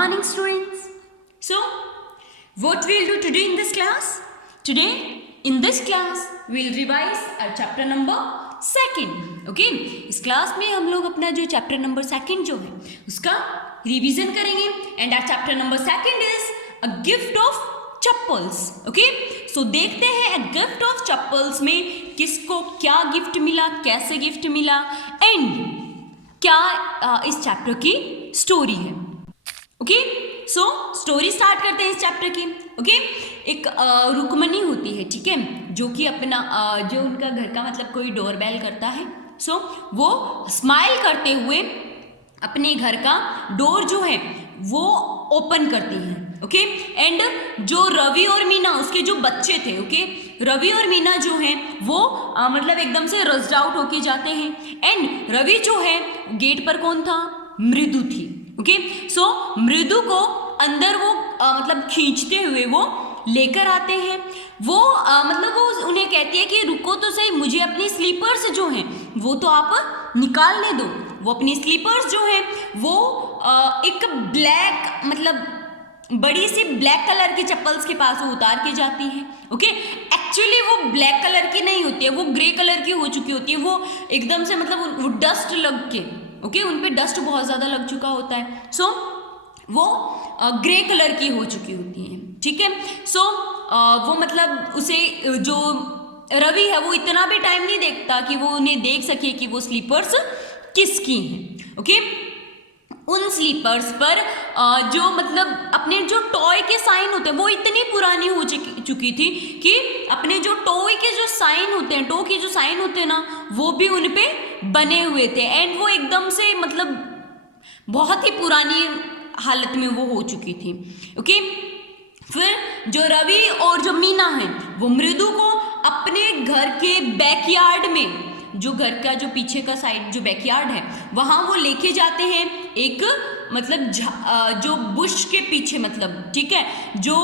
morning, students. So, what we'll do today in this class? Today, in this class, we'll revise our chapter number 2. Okay? इस class में हम लोग अपना जो chapter number 2 जो है उसका रिवीजन करेंगे. And our chapter number 2 is a gift of chappals. Okay, so देखते हैं अ गिफ्ट ऑफ चप्पल्स में किसको क्या गिफ्ट मिला, कैसे गिफ्ट मिला, एंड क्या इस चैप्टर की स्टोरी है. ओके, सो स्टोरी स्टार्ट करते हैं इस चैप्टर की. ओके, एक रुक्मणी होती है, ठीक है, जो कि अपना जो उनका घर का मतलब कोई डोरबेल करता है. सो वो स्माइल करते हुए अपने घर का डोर जो है वो ओपन करती हैं. ओके, एंड जो रवि और मीना उसके जो बच्चे थे, ओके, रवि और मीना जो हैं वो मतलब एकदम से रस्ड आउट होके जाते हैं. एंड रवि जो है गेट पर कौन था? मृदु थी. ओके, सो मृदु को अंदर वो मतलब खींचते हुए वो लेकर आते हैं. वो मतलब वो उन्हें कहती है कि रुको तो सही, मुझे अपनी स्लीपर्स जो हैं वो तो आप निकालने दो. वो अपनी स्लीपर्स जो हैं वो एक ब्लैक मतलब बड़ी सी ब्लैक कलर की चप्पल्स के पास वो उतार के जाती हैं. ओके, एक्चुअली वो ब्लैक कलर की नहीं होती है, वो ग्रे कलर की हो चुकी होती है. वो एकदम से मतलब वो डस्ट लग के, ओके, उन पे डस्ट बहुत ज़्यादा लग चुका होता है. सो वो ग्रे कलर की हो चुकी होती हैं. ठीक है, सो वो मतलब उसे जो रवि है वो इतना भी टाइम नहीं देखता कि वो उन्हें देख सके कि वो स्लीपर्स किसकी हैं. ओके, उन स्लीपर्स पर जो मतलब अपने जो टॉय के साइन होते हैं वो इतनी पुरानी हो चुकी थी कि अपने जो टॉय के जो साइन होते हैं, टो के जो साइन होते हैं ना, वो भी उन पे बने हुए थे. एंड वो एकदम से मतलब बहुत ही पुरानी हालत में वो हो चुकी थी. ओके, फिर जो रवि और जो मीना है वो मृदु को अपने घर के बैकयार्ड में, जो घर का जो पीछे का साइड जो बैकयार्ड है वहाँ वो लेके जाते हैं. एक मतलब जो बुश के पीछे मतलब, ठीक है, जो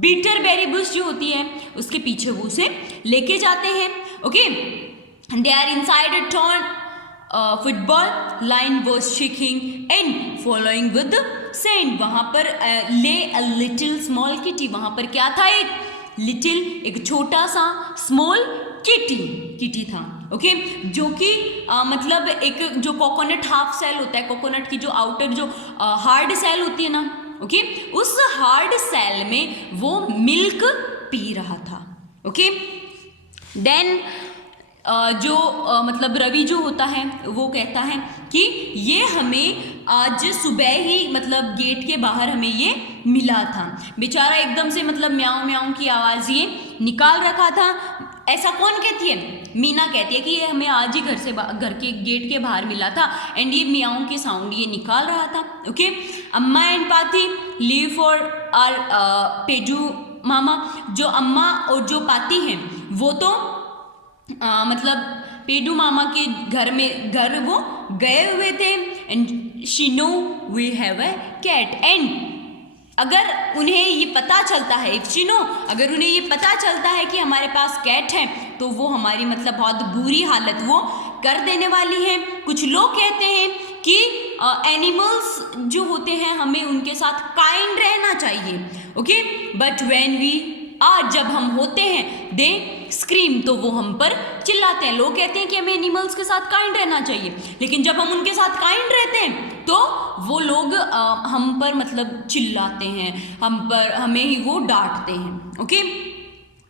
बीटर बेरी बुश जो होती है उसके पीछे वो उसे लेके जाते हैं. Okay, they are inside a torn football line was shaking and following with sand. वहाँ पर ले अ लिटिल स्मॉल किटी. वहाँ पर क्या था? एक लिटिल, एक छोटा सा स्मॉल किटी था. ओके, जो कि मतलब एक जो कोकोनट हाफ सेल होता है, कोकोनट की जो आउटर जो हार्ड सेल होती है ना, ओके, उस हार्ड सेल में वो मिल्क पी रहा था. ओके, देन जो मतलब रवि जो होता है वो कहता है कि ये हमें आज सुबह ही मतलब गेट के बाहर हमें ये मिला था. बेचारा एकदम से मतलब म्याऊं म्याऊं की आवाज़ ये निकाल रखा था. ऐसा कौन कहती है? मीना कहती है कि ये हमें आज ही घर के गेट के बाहर मिला था एंड ये म्याऊं के साउंड ये निकाल रहा था. ओके, अम्मा एंड पाती लीव फॉर आर पेजू मामा. जो अम्मा और जो पाती हैं वो तो मतलब पेडू मामा के घर वो गए हुए थे. And she know we have a cat. And अगर उन्हें ये पता चलता है, इफ शी नो, अगर उन्हें ये पता चलता है कि हमारे पास कैट है तो वो हमारी मतलब बहुत बुरी हालत वो कर देने वाली है. कुछ लोग कहते हैं कि एनिमल्स जो होते हैं हमें उनके साथ काइंड रहना चाहिए. ओके, बट व्हेन वी आज जब हम होते हैं दे स्क्रीम, तो वो हम पर चिल्लाते हैं. लोग कहते हैं कि हमें एनिमल्स के साथ काइंड रहना चाहिए, लेकिन जब हम उनके साथ काइंड रहते हैं तो वो लोग हम पर मतलब चिल्लाते हैं, हमें ही वो डांटते हैं. Okay,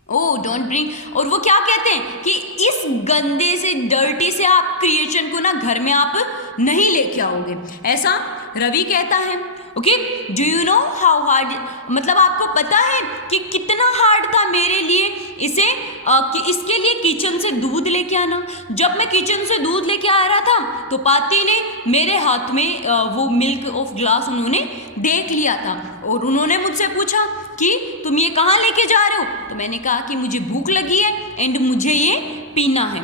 oh don't bring. और वो क्या कहते हैं कि इस गंदे से डर्टी से आप क्रिएशन को ना घर में आप नहीं लेके आओगे, ऐसा रवि कहता है. Okay, do you know how hard, मतलब आपको पता है कि कितना हार्ड था मेरे लिए इसे कि इसके लिए किचन से दूध लेके आना. जब मैं किचन से दूध लेके आ रहा था तो पाती ने मेरे हाथ में वो मिल्क ऑफ ग्लास उन्होंने देख लिया था और उन्होंने मुझसे पूछा कि तुम ये कहाँ लेके जा रहे हो. तो मैंने कहा कि मुझे भूख लगी है एंड मुझे ये पीना है.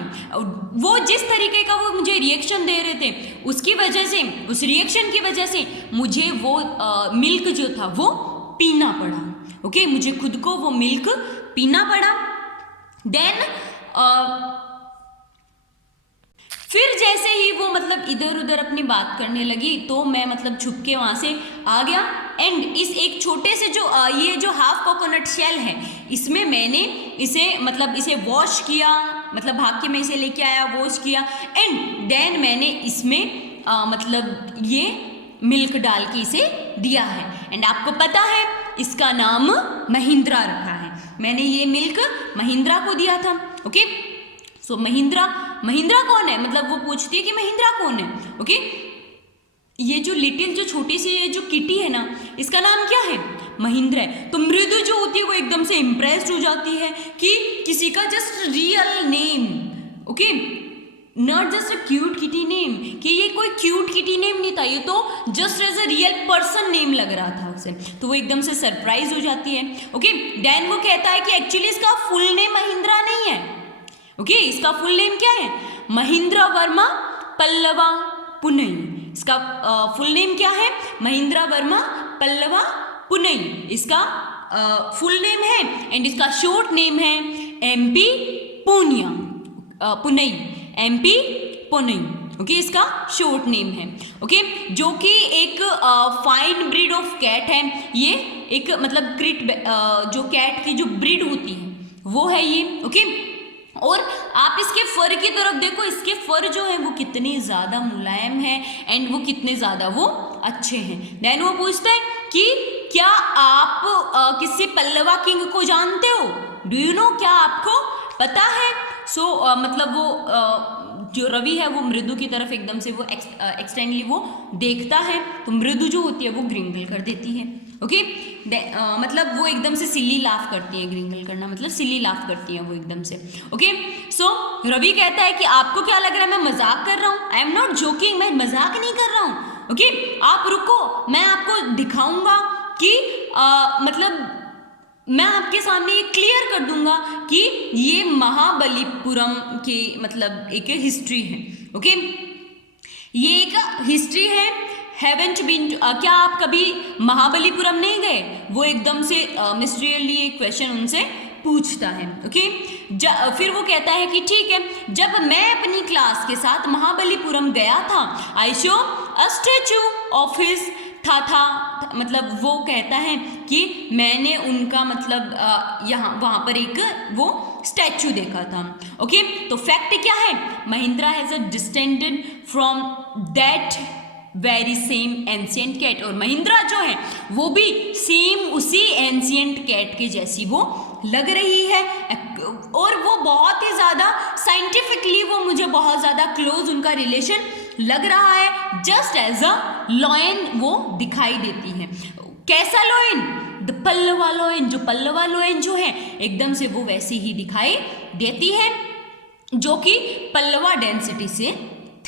वो जिस तरीके का वो मुझे रिएक्शन दे रहे थे उसकी वजह से, उस रिएक्शन की वजह से मुझे वो मिल्क जो था वो पीना पड़ा. ओके, मुझे खुद को वो मिल्क पीना पड़ा. देन फिर जैसे ही वो मतलब इधर उधर अपनी बात करने लगी तो मैं मतलब छुप के वहाँ से आ गया एंड इस एक छोटे से जो ये जो हाफ कोकोनट शेल है इसमें मैंने इसे मतलब इसे वॉश किया, मतलब भाग के मैं इसे लेके आया, वॉश किया एंड देन मैंने इसमें मतलब ये मिल्क डाल के इसे दिया है एंड आपको पता है इसका नाम महिंद्रा रखा है। मैंने ये मिल्क महिंद्रा को दिया था। ओके, सो महिंद्रा कौन है, मतलब वो पूछती है कि महिंद्रा कौन है। ओके, ये जो लिटिल जो छोटी सी जो किटी है ना इसका नाम क्या है, महिंद्रा है। तो मृदु जो होती है वो एकदम से इम्प्रेस्ड हो जाती है कि किसी का just real name, okay, not just a cute kitty name, कि ये कोई क्यूट किटी नेम नहीं था, ये तो just as a real person name लग रहा था उसे। तो वो एकदम से सरप्राइज हो जाती है। ओके, देन वो कहता है कि एक्चुअली इसका फुल नेम महिंद्रा नहीं है। ओके, इसका फुल नेम क्या है, महिंद्रा वर्मा पल्लवा पुनई। इसका फुल नेम क्या है, महिंद्रा वर्मा पल्लवा पुनई इसका फुल नेम है एंड इसका शॉर्ट नेम है MP Poonia Punai, MP Punai. Okay, इसका शॉर्ट नेम है। ओके, जो कि एक फाइन ब्रीड ऑफ कैट है। ये एक मतलब क्रिट जो कैट की जो ब्रीड होती है वो है ये। ओके, और आप इसके फर की तरफ देखो, इसके फर जो है वो कितने ज़्यादा मुलायम है एंड वो कितने ज़्यादा वो अच्छे हैं। देन वो पूछता है कि क्या आप किसी पल्लवा किंग को जानते हो, डू यू नो, क्या आपको पता है। सो मतलब वो जो रवि है वो मृदु की तरफ एकदम से वो एक्सटेंडली वो देखता है तो मृदु जो होती है वो ग्रिंगल कर देती है। ओके, मतलब वो एकदम से सिली लाफ करती है, ग्रिंगल करना मतलब सिली लाफ करती है वो एकदम से। ओके, सो रवि कहता है कि आपको क्या लग रहा है मैं मजाक कर रहा हूँ, आई एम नॉट जोकिंग, मैं मजाक नहीं कर रहा हूँ। ओके, आप रुको, मैं आपको दिखाऊंगा कि मतलब मैं आपके सामने ये क्लियर कर दूंगा कि ये महाबलीपुरम के मतलब एक हिस्ट्री है। ओके, ये एक हिस्ट्री है। हैवेंट बीन, क्या आप कभी महाबलीपुरम नहीं गए, वो एकदम से मिस्टीरियसली एक क्वेश्चन उनसे पूछता है। ओके, फिर वो कहता है कि ठीक है, जब मैं अपनी क्लास के साथ महाबलीपुरम गया था I show a statue of his था मतलब वो कहता है कि मैंने उनका मतलब यहाँ वहाँ पर एक वो स्टैचू देखा था। ओके, तो फैक्ट क्या है, Mahindra has a distended from that very same ancient cat, और महिंद्रा जो है वो भी सेम उसी एंशियंट कैट के जैसी वो लग रही है और वो बहुत ही ज़्यादा साइंटिफिकली वो मुझे बहुत ज़्यादा क्लोज उनका रिलेशन लग रहा है, जस्ट एज अ लॉयन वो दिखाई देती है। कैसा लॉयन, द पल्लवा लॉयन, जो पल्लवा लॉयन जो है एकदम से वो वैसी ही दिखाई देती है जो कि पल्लवा डेंसिटी से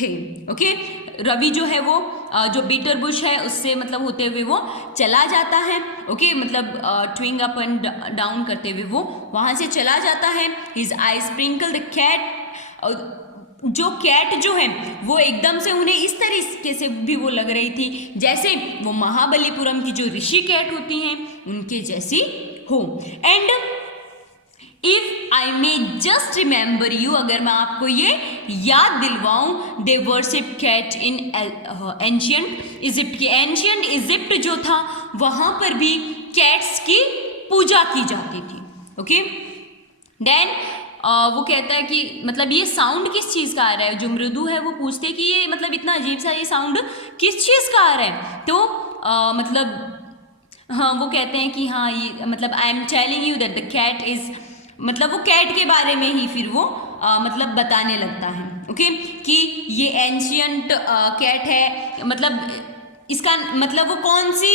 थे। ओके, रवि जो है वो जो बीटर बुश है उससे मतलब होते हुए वो चला जाता है। ओके, मतलब ट्विंग अप एंड डाउन करते हुए वो वहाँ से चला जाता है। His eye sprinkle the cat, जो कैट जो है वो एकदम से उन्हें इस तरीके से भी वो लग रही थी जैसे वो महाबलीपुरम की जो ऋषि कैट होती हैं उनके जैसी हो। And if I may just remember you, अगर मैं आपको ये याद दिलवाऊं, they worship cat in ancient Egypt, की एंशियंट इजिप्ट जो था वहाँ पर भी कैट्स की पूजा की जाती थी। ओके, देन वो कहता है कि मतलब ये साउंड किस चीज़ का आ रहा है, जो मृदु है वो पूछते हैं कि ये मतलब इतना अजीब सा ये साउंड किस चीज़ का आ रहा है। तो मतलब हाँ वो कहते हैं कि हाँ ये मतलब I am telling you that the cat is, मतलब वो कैट के बारे में ही फिर वो मतलब बताने लगता है। ओके, कि ये एंशियंट कैट है, मतलब इसका मतलब वो कौन सी,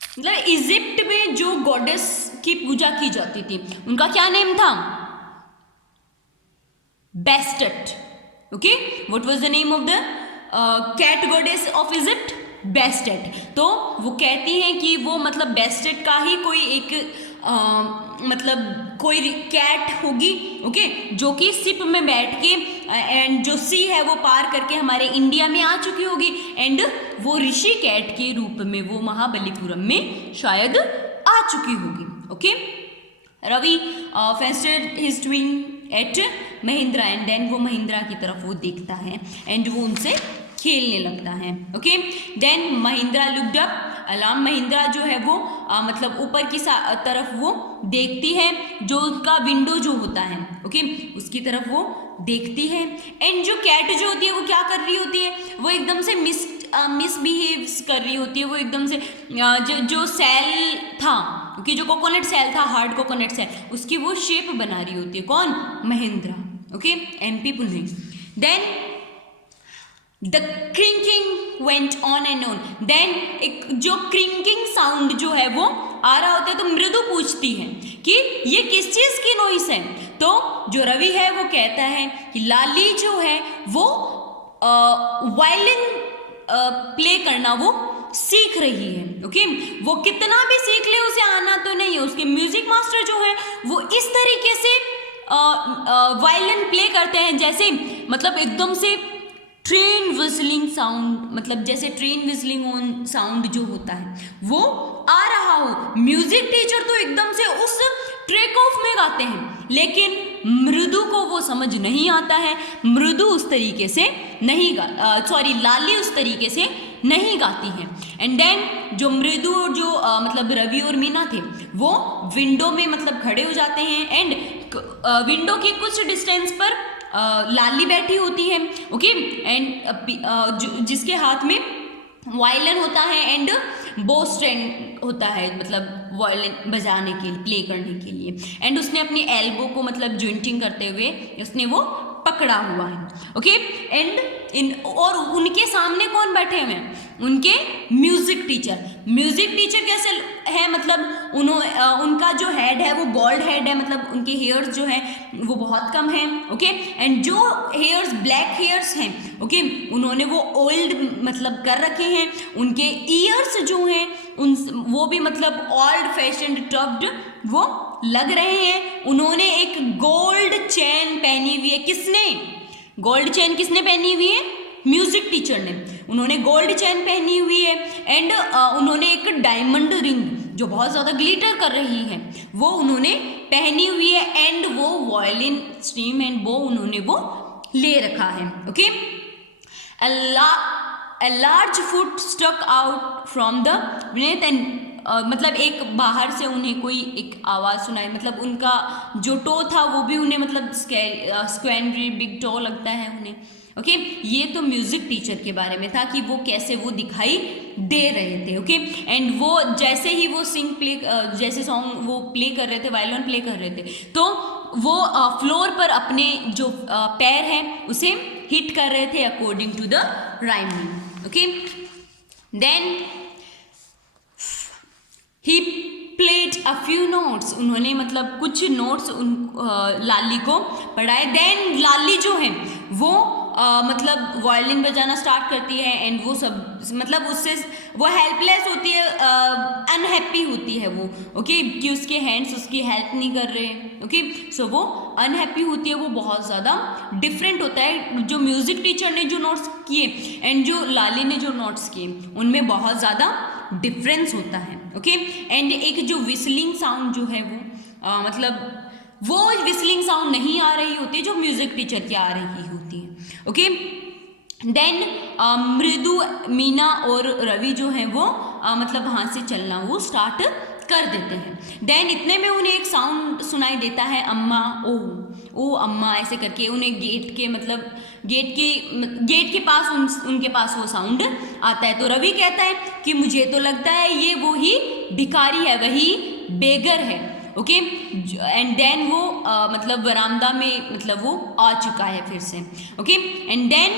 मतलब इजिप्ट में जो गॉडेस की पूजा की जाती थी उनका क्या नेम था, Bastet. Okay, what was the name of the cat goddess of Egypt, Bastet. तो वो कहती हैं कि वो मतलब बेस्टेट का ही कोई एक मतलब कोई कैट होगी। ओके, जो कि शिप में बैठ के एंड जो सी है वो पार करके हमारे इंडिया में आ चुकी होगी एंड वो ऋषि कैट के रूप में वो महाबलीपुरम में शायद आ चुकी होगी। Okay, Ravi feasted his twin at Mahindra and then वो महिंद्रा की तरफ वो देखता है एंड वो उनसे खेलने लगता है. Okay, then Mahindra looked up. Alarm Mahindra जो है वो मतलब ऊपर की तरफ वो देखती है, जो उसका विंडो जो होता है, ओके, उसकी तरफ वो देखती है. एंड जो कैट जो होती है वो क्या कर रही होती है, वो एकदम से मिसबिहेव्स कर रही होती है. वो एकदम से जो सेल था, क्योंकि जो कोकोनट सेल था, हार्ड कोकोनट सेल, उसकी वो शेप बना रही होती है. कौन? Mahindra. Okay, MP Pune. Then the crinkling went on and on. Then एक जो क्रिंकिंग साउंड जो है वो आ रहा होता है, तो मृदु पूछती है कि ये किस चीज की नॉइस है. तो जो रवि है वो कहता है कि लाली जो है वो वायलिन प्ले करना वो सीख रही है. ओके, वो कितना भी सीख ले उसे आना तो नहीं है. उसके म्यूजिक मास्टर जो है वो इस तरीके से वायलिन प्ले करते हैं जैसे मतलब एकदम से ट्रेन विजलिंग साउंड, मतलब जैसे ट्रेन विजलिंग ऑन साउंड जो होता है वो आ रहा हो. म्यूजिक टीचर तो एकदम से उस ट्रेक ऑफ में गाते हैं, लेकिन मृदु को वो समझ नहीं आता है. मृदु उस तरीके से नहीं लाली उस तरीके से नहीं गाती है. एंड देन जो मृदु और जो मतलब रवि और मीना थे वो विंडो में मतलब खड़े हो जाते हैं. एंड विंडो की कुछ डिस्टेंस पर लाली बैठी होती है. ओके, एंड जिसके हाथ में वायलिन होता है एंड बो स्ट्रिंग होता है, मतलब वायलिन बजाने के लिए, प्ले करने के लिए. एंड उसने अपनी एल्बो को मतलब जॉइंटिंग करते हुए उसने वो पकड़ा हुआ है. ओके, एंड और उनके सामने कौन बैठे हुए हैं? उनके म्यूजिक टीचर. म्यूजिक टीचर कैसे है, मतलब उनका जो हेड है वो बॉल्ड हेड है, मतलब उनके हेयर्स जो है वो बहुत कम है. ओके, एंड जो हेयर्स ब्लैक हेयर्स हैं, ओके, उन्होंने वो ओल्ड मतलब कर रखे हैं. उनके ईयर्स जो हैं वो भी मतलब ओल्ड फैशन्ड टफ्ड वो लग रहे हैं. उन्होंने एक गोल्ड चेन पहनी हुई है. किसने गोल्ड चेन किसने पहनी हुई है? म्यूजिक टीचर ने. उन्होंने गोल्ड चेन पहनी हुई है एंड उन्होंने एक डायमंड रिंग जो बहुत ज़्यादा ग्लिटर कर रही है वो उन्होंने पहनी हुई है. एंड वो वायलिन स्ट्रीम एंड वो उन्होंने वो ले रखा है. Okay, a large foot stuck out from the beneath and मतलब एक बाहर से उन्हें कोई एक आवाज़ सुनाई, मतलब उनका जो टो था वो भी उन्हें मतलब स्क्वेंड्री बिग टो लगता है उन्हें. ओके, ये तो म्यूजिक टीचर के बारे में था कि वो कैसे वो दिखाई दे रहे थे. ओके, एंड वो जैसे ही वो जैसे सॉन्ग वो प्ले कर रहे थे, वायलिन प्ले कर रहे थे, तो वो फ्लोर पर अपने जो पैर हैं उसे हिट कर रहे थे according to the rhyming. Okay, then he played a few notes. उन्होंने मतलब कुछ नोट्स लाली को पढ़ाए. देन लाली जो है वो मतलब वायलिन बजाना स्टार्ट करती है एंड वो सब मतलब उससे वो हेल्पलेस होती है, अनहैप्पी होती है वो. ओके, कि उसके हैंड्स उसकी हेल्प नहीं कर रहे. ओके, सो वो अनहैप्पी होती है. वो बहुत ज़्यादा डिफरेंट होता है जो म्यूज़िक टीचर ने जो नोट्स किए एंड जो लाली ने जो नोट्स किए, उनमें बहुत ज़्यादा डिफरेंस होता है. ओके, एंड एक जो विस्लिंग साउंड जो है वो मतलब वो विस्लिंग साउंड नहीं आ रही होती जो म्यूजिक टीचर की आ रही होती है. ओके, देन मृदु, मीना और रवि जो है वो मतलब वहाँ से चलना वो स्टार्ट कर देते हैं. देन इतने में उन्हें एक साउंड सुनाई देता है, अम्मा ओ अम्मा ऐसे करके. उन्हें गेट के पास उनके पास वो साउंड आता है. तो रवि कहता है कि मुझे तो लगता है ये वही भिखारी है, वही बेगर है. ओके, एंड देन वो मतलब बरामदा में मतलब वो आ चुका है फिर से. Okay, and then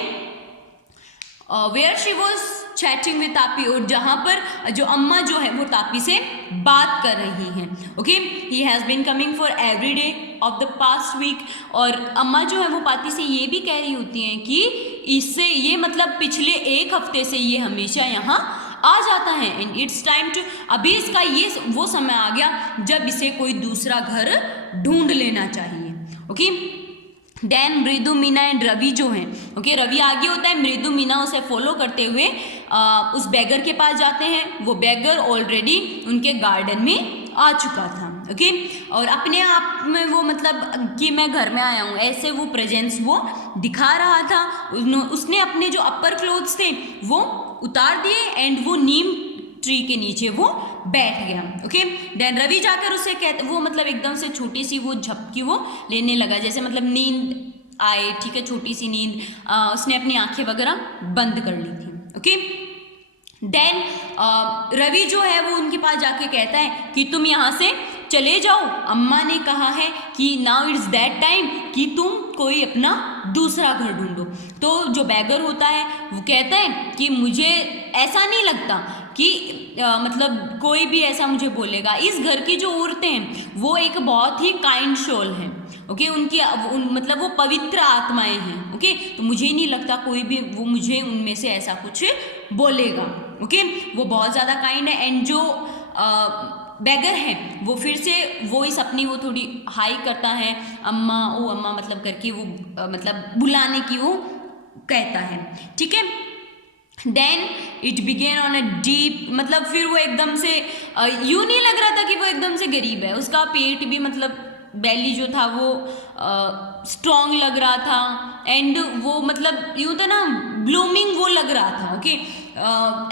where she was chatting with Tapi, और जहाँ पर जो अम्मा जो है वो तापी से बात कर रही हैं. Okay, he has been coming for every day of the past week. और अम्मा जो है वो पाती से ये भी कह रही होती हैं कि इससे ये मतलब पिछले एक हफ्ते से ये हमेशा यहाँ आ जाता है. एंड इट्स टाइम टू, अभी इसका ये वो समय आ गया जब इसे कोई दूसरा घर ढूंढ लेना चाहिए. ओके, देन मृदु, मीना एंड रवि जो हैं, ओके, रवि आगे होता है, मृदु मीना उसे फॉलो करते हुए उस बैगर के पास जाते हैं. वो बैगर ऑलरेडी उनके गार्डन में आ चुका था. ओके। और अपने आप में वो मतलब कि मैं घर में आया हूँ ऐसे वो प्रेजेंस वो दिखा रहा था। उसने अपने जो अपर क्लोथ्स थे वो उतार दिए एंड वो नीम ट्री के नीचे वो बैठ गया। ओके। देन रवि जाकर उसे कहते वो मतलब एकदम से छोटी सी वो झपकी वो लेने लगा, जैसे मतलब नींद आए, ठीक है, छोटी सी नींद। उसने अपनी आंखें वगैरह बंद कर ली थी। ओके। देन रवि जो है वो उनके पास जाके कहता है कि तुम यहाँ से चले जाओ, अम्मा ने कहा है कि नाउ इट्स दैट टाइम कि तुम कोई अपना दूसरा घर ढूंढो। तो जो बैगर होता है वो कहता है कि मुझे ऐसा नहीं लगता कि मतलब कोई भी ऐसा मुझे बोलेगा। इस घर की जो औरतें हैं वो एक बहुत ही काइंड सोल हैं। ओके। उनकी मतलब वो पवित्र आत्माएं हैं। ओके। तो मुझे नहीं लगता कोई भी वो मुझे उनमें से ऐसा कुछ बोलेगा। ओके। वो बहुत ज़्यादा काइंड है। एंड जो बैगर है वो फिर से वॉइस अपनी वो थोड़ी हाई करता है, अम्मा ओ अम्मा मतलब करके वो मतलब बुलाने की वो कहता है। ठीक है। Then it began on a deep, मतलब फिर वो एकदम से यूं नहीं लग रहा था कि वो एकदम से गरीब है। उसका पेट भी मतलब बेली जो था वो स्ट्रॉन्ग लग रहा था एंड वो मतलब यूं था ना ब्लूमिंग वो लग रहा था। ओके।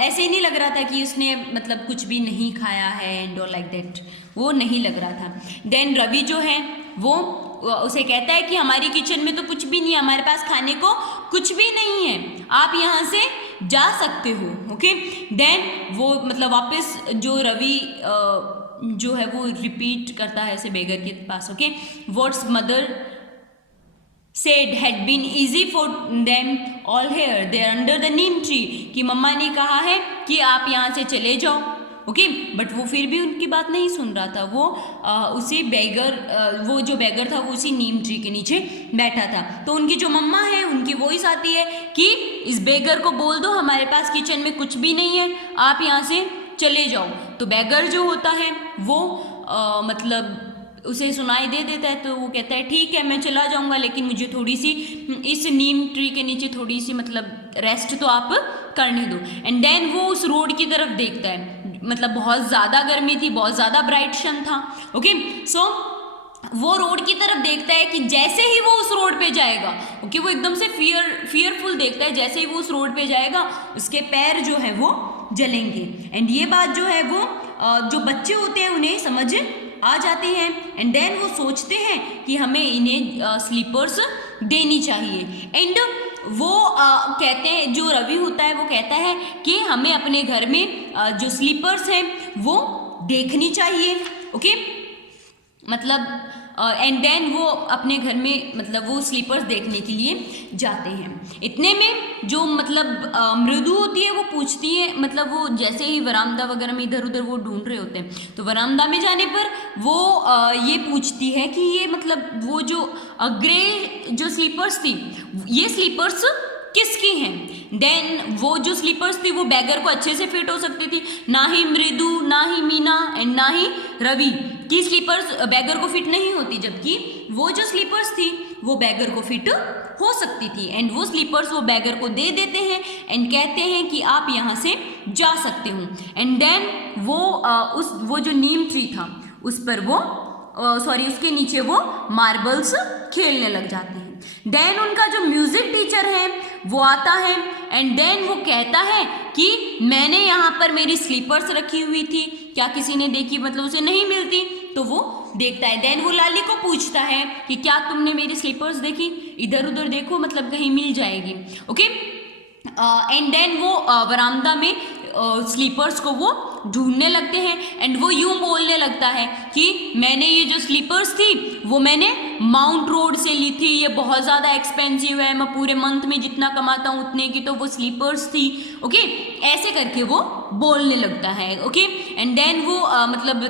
ऐसे ही नहीं लग रहा था कि उसने मतलब कुछ भी नहीं खाया है एंड ऑल लाइक दैट, वो नहीं लग रहा था। देन रवि जो है वो उसे कहता है कि हमारी किचन में तो कुछ भी नहीं है, हमारे पास खाने को कुछ भी नहीं है, आप यहाँ से जा सकते हो। ओके। देन वो मतलब वापस जो रवि जो है वो रिपीट करता है ऐसे बेगर के पास। Okay. What's mother said had been easy for them all here there under the neem tree, कि मम्मा ने कहा है कि आप यहाँ से चले जाओ। ओके। बट वो फिर भी उनकी बात नहीं सुन रहा था। वो उसी बैगर वो जो बैगर था वो उसी नीम ट्री के नीचे बैठा था। तो उनकी जो मम्मा है उनकी वॉइस आती है कि इस बैगर को बोल दो हमारे पास किचन में कुछ भी नहीं है, आप यहाँ से चले जाओ। तो बैगर जो होता है वो मतलब उसे सुनाई दे देता है। तो वो कहता है ठीक है मैं चला जाऊंगा, लेकिन मुझे थोड़ी सी इस नीम ट्री के नीचे थोड़ी सी मतलब रेस्ट तो आप करने दो। एंड देन वो उस रोड की तरफ देखता है, मतलब बहुत ज़्यादा गर्मी थी, बहुत ज़्यादा ब्राइट सन था। ओके। सो वो रोड की तरफ देखता है कि जैसे ही वो उस रोड पे जाएगा, ओके, वो एकदम से फियरफुल देखता है, जैसे ही वो उस रोड पे जाएगा उसके पैर जो है वो जलेंगे। एंड ये बात जो है वो जो बच्चे होते हैं उन्हें समझ आ जाते हैं। एंड देन वो सोचते हैं कि हमें इन्हें स्लीपर्स देनी चाहिए। एंड वो कहते हैं, जो रवि होता है वो कहता है कि हमें अपने घर में जो स्लीपर्स हैं वो देखनी चाहिए। ओके। मतलब एंड देन वो अपने घर में मतलब वो स्लीपर्स देखने के लिए जाते हैं। इतने में जो मतलब मृदु होती है वो पूछती है, मतलब वो जैसे ही वरामदा वगैरह में इधर उधर वो ढूंढ रहे होते हैं, तो वरामदा में जाने पर वो ये पूछती है कि ये मतलब वो जो ग्रे जो स्लीपर्स थी ये स्लीपर्स किसकी हैं। देन वो जो स्लीपर्स थी वो बैगर को अच्छे से फिट हो सकती थी, ना ही मृदु, ना ही मीना एंड ना ही रवि की स्लीपर्स बैगर को फिट नहीं होती, जबकि वो जो स्लीपर्स थी वो बैगर को फिट हो सकती थी। एंड वो स्लीपर्स वो बैगर को दे देते हैं एंड कहते हैं कि आप यहाँ से जा सकते हो। एंड देन वो जो नीम ट्री था उस पर वो उसके नीचे वो मार्बल्स खेलने लग जाते हैं। देन उनका जो म्यूजिक टीचर है वो आता है एंड देन वो कहता है कि मैंने यहाँ पर मेरी स्लीपर्स रखी हुई थी, क्या किसी ने देखी, मतलब उसे नहीं मिलती। तो वो देखता है। देन वो लाली को पूछता है कि क्या तुमने मेरी स्लीपर्स देखी, इधर उधर देखो मतलब कहीं मिल जाएगी। ओके। एंड देन वो बरामदा में स्लीपर्स को वो ढूंढने लगते हैं एंड वो यूं बोलने लगता है कि मैंने ये जो स्लीपर्स थी वो मैंने माउंट रोड से ली थी, ये बहुत ज़्यादा एक्सपेंसिव है, मैं पूरे मंथ में जितना कमाता हूँ उतने की तो वो स्लीपर्स थी। ओके। ऐसे करके वो बोलने लगता है। ओके। एंड देन वो मतलब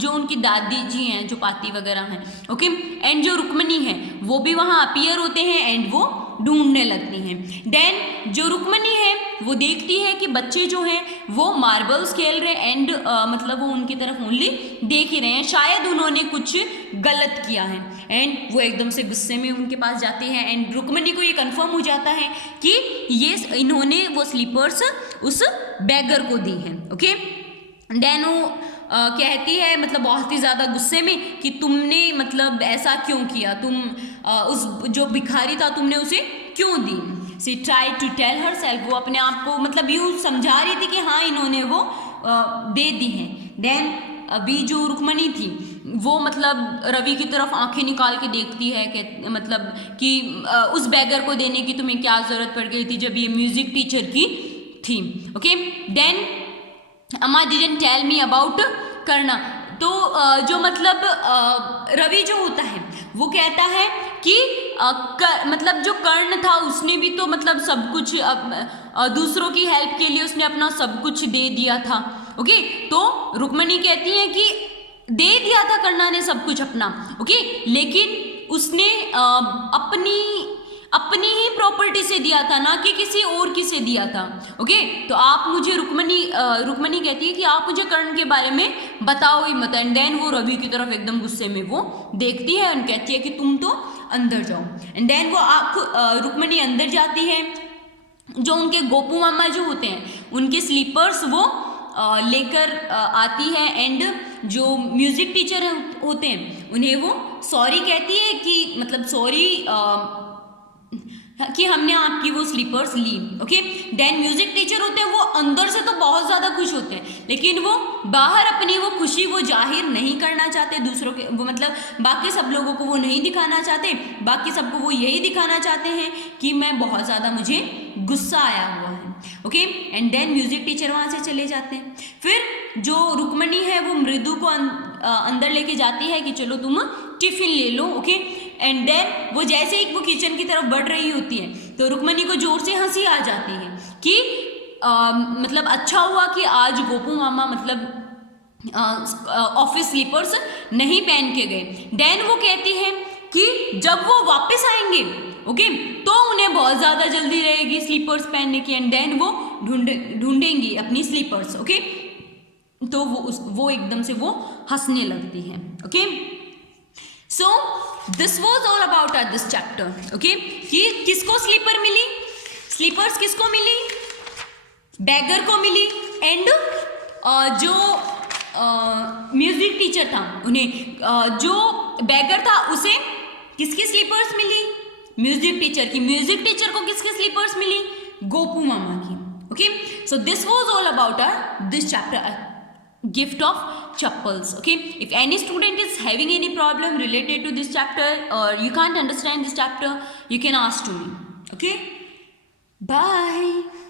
जो उनकी दादी जी हैं जो पाती वगैरह हैं, ओके, एंड जो रुक्मणी है वो भी वहाँ अपीयर होते हैं एंड वो ढूंढने लगती हैं। देन जो रुक्मणी है वो देखती है कि बच्चे जो हैं वो मार्बल्स खेल रहे हैं एंड मतलब वो उनकी तरफ ओनली देख ही रहे हैं, शायद उन्होंने कुछ गलत किया है। एंड वो एकदम से गुस्से में उनके पास जाते हैं एंड रुक्मणी को ये कंफर्म हो जाता है कि ये इन्होंने वो स्लीपर्स उस बैगर को दी हैं। ओके। देन वो कहती है मतलब बहुत ही ज़्यादा गुस्से में कि तुमने मतलब ऐसा क्यों किया, तुम उस जो भिखारी था तुमने उसे क्यों दी। She try to tell herself, वो अपने आप को मतलब यूँ समझा रही थी कि हाँ इन्होंने वो दे दी हैं। देन अभी जो रुक्मणी थी वो मतलब रवि की तरफ आंखें निकाल के देखती है कि मतलब कि उस बैगर को देने की तुम्हें क्या ज़रूरत पड़ गई थी जब ये म्यूज़िक टीचर की थी। ओके, देन अम्मा डिडंट टेल मी अबाउट करना। तो जो मतलब रवि जो होता है वो कहता है कि मतलब जो कर्ण था उसने भी तो मतलब सब कुछ दूसरों की हेल्प के लिए उसने अपना सब कुछ दे दिया था। ओके, तो रुक्मणी कहती है कि दे दिया था कर्णा ने सब कुछ अपना, ओके, लेकिन उसने अपनी ही प्रॉपर्टी से दिया था, ना कि किसी और की से दिया था। ओके, तो आप मुझे रुक्मणी कहती है कि आप मुझे कर्ण के बारे में बताओ ही मत। एंड देन वो रवि की तरफ एकदम गुस्से में वो देखती है और कहती है कि तुम तो अंदर जाओ। एंड देन वो रुक्मणी अंदर जाती है। जो उनके गोपू मामा जो होते हैं उनके स्लीपर्स वो लेकर आती है। एंड जो म्यूजिक टीचर होते हैं उन्हें वो सॉरी कहती है कि मतलब सॉरी कि हमने आपकी वो स्लीपर्स ली। ओके, देन म्यूजिक टीचर होते हैं वो अंदर से तो बहुत ज़्यादा खुश होते हैं लेकिन वो बाहर अपनी वो खुशी वो जाहिर नहीं करना चाहते दूसरों के, वो मतलब बाकी सब लोगों को वो नहीं दिखाना चाहते। बाकी सबको वो यही दिखाना चाहते हैं कि मैं बहुत ज़्यादा मुझे गुस्सा आया हुआ है। Okay, and then music teacher वहाँ से चले जाते हैं। फिर जो रुक्मणी है वो मृदु को अंदर लेके जाती है कि चलो तुम टिफिन ले लो। ओके, एंड देन वो जैसे ही वो किचन की तरफ बढ़ रही होती है तो रुक्मणी को जोर से हंसी आ जाती है कि मतलब अच्छा हुआ कि आज गोपू मामा मतलब ऑफिस स्लीपर्स नहीं पहन के गए। देन वो कहती है कि जब वो वापस आएंगे ओके तो उन्हें बहुत ज़्यादा जल्दी रहेगी स्लीपर्स पहनने की। एंड देन वो ढूंढेंगी अपनी स्लीपर्स। ओके, तो वो एकदम से वो हंसने लगती है। Okay, so this was all about this chapter. Okay, कि किसको स्लीपर मिली, स्लीपर्स किसको मिली, बैगर को मिली। एंड जो म्यूजिक टीचर था उन्हें जो बैगर था उसे किसकी स्लीपर्स मिली, म्यूजिक टीचर की। म्यूजिक टीचर को किसकी स्लीपर्स मिली, गोपू मामा की। Okay, so this was all about this chapter, gift of chappals. Okay, if any student is having any problem related to this chapter or you can't understand this chapter, you can ask to me. Okay, bye.